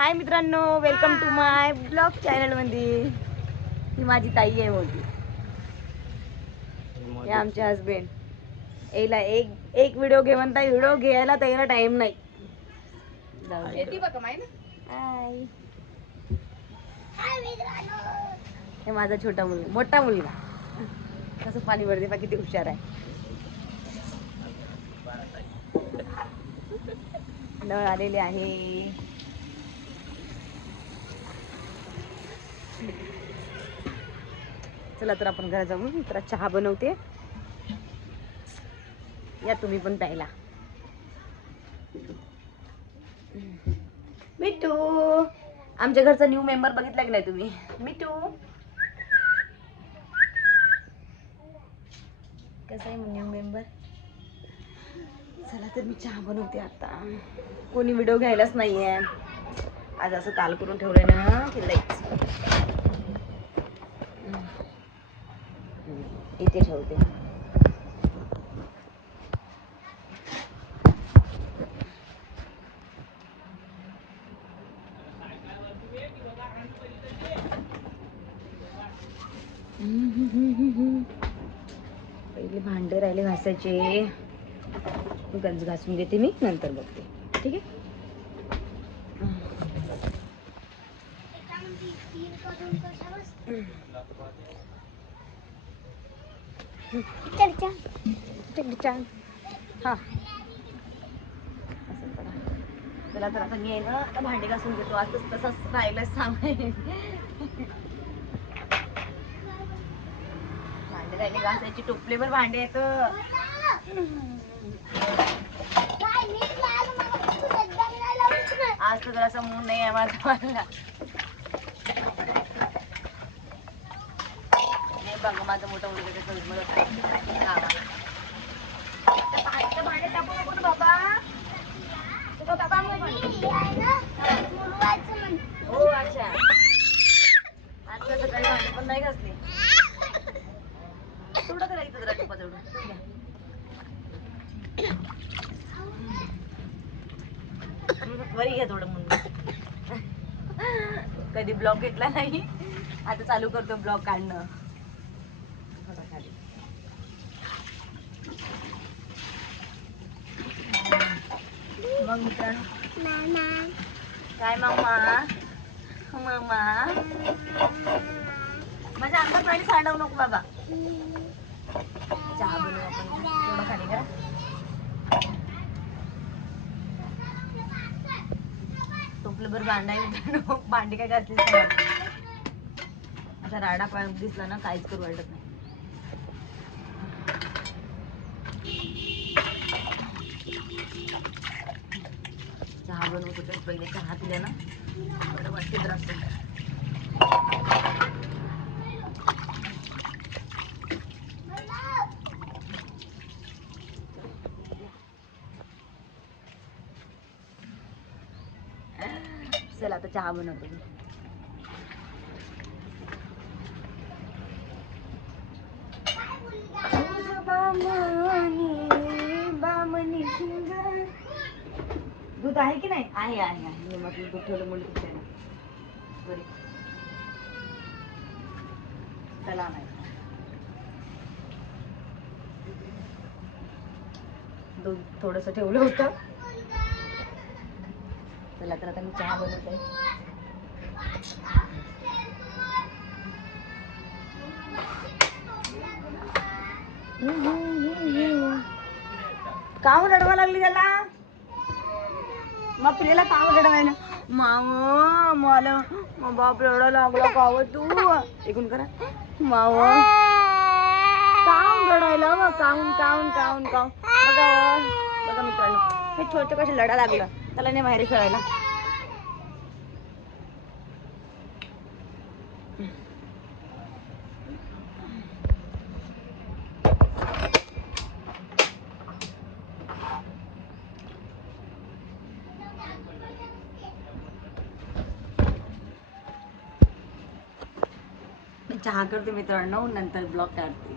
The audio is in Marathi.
हाय मित्रांनो, welcome to my blog channel मध्ये. ही माझी ताई आहे मोठी. हे आमचे हसबेंड. याला एक व्हिडिओ घे म्हणता, व्हिडिओ घ्यायला त्याला टाइम नाही. हे माझा छोटा मुलगा, मोठा मुलगा कसं पाणी भरते बा, किती हुशार आहे. नळ आलेले आहे. चला तर आपण घरात जाऊन तर चहा बनवते. या तुम्ही पण प्यायला. मिठू, आमच्या घरचा न्यू मेंबर बघितला की नाही तुम्ही? मिठू कसा आहे न्यू मेंबर? चला तर मी चहा बनवते आता. कोणी व्हिडिओ घ्यायलाच नाहीये आज. असं ताल करून ठेवलंय ना की लईच. इथे ठेवते. पहिले भांडे राहिले घासायचे. गंज घासून घेते मी, नंतर बघते. ठीक आहे. हा असं करा. चला तर आता मी आहे ना, आता भांडे घासून घेतो. आजच तसंच राहिलं सामान. भांडे राहिले घासायची, टोपलेभर भांडे आहेत. आज तर जरासा मूड नाही आहे माझा. मला नाही बघा, माझा मोठा मुलगा कसं भांडे टाकू नको ना बाबा. हो अच्छा, आज सकाळी भांडे पण नाही घासले. थोडं करायचं जरा टोपा तेवढं. वरी घ्या थोडं म्हणून. कधी ब्लॉग घेतला नाही, आता चालू करतो ब्लॉग काढणं. मग मित्रांनो, काय मामा मामा माझ्या अंगात पाणी सांडवू नको बाबा. चहा बनवू आपण. थोडं खाली करा. टोपलंभर भांडा आहे मित्रांनो. भांडी काय घातली असा राडा पाय दिसला ना, काहीच करू वाटत नाही. चहा बनवतो तर पहिले चहा पिल्या ना बरं वाटते जरा. चला आता चहा बनवतो मी. बामणी दूध आहे की नाही? आहे आहे आहे. म्हटलं दूध ठेवलं म्हणून बरे. चला नाही दूध थोडंसं ठेवलं होतं. चला तर आता मी चहा बनवते. काम रडवा लागली त्याला. मग पिलेला काम रडवायला. माव मला बाप रडा लागला काव तू. ऐकून करा. माव काम रडायला. मग काहून काहून काहून काहून. बघा बघा मित्रांनो, हे छोटे कसे लढा लागलं. त्याला नाही बाहेर खेळायला. चहा करते मित्रांनो, नंतर ब्लॉग काढते.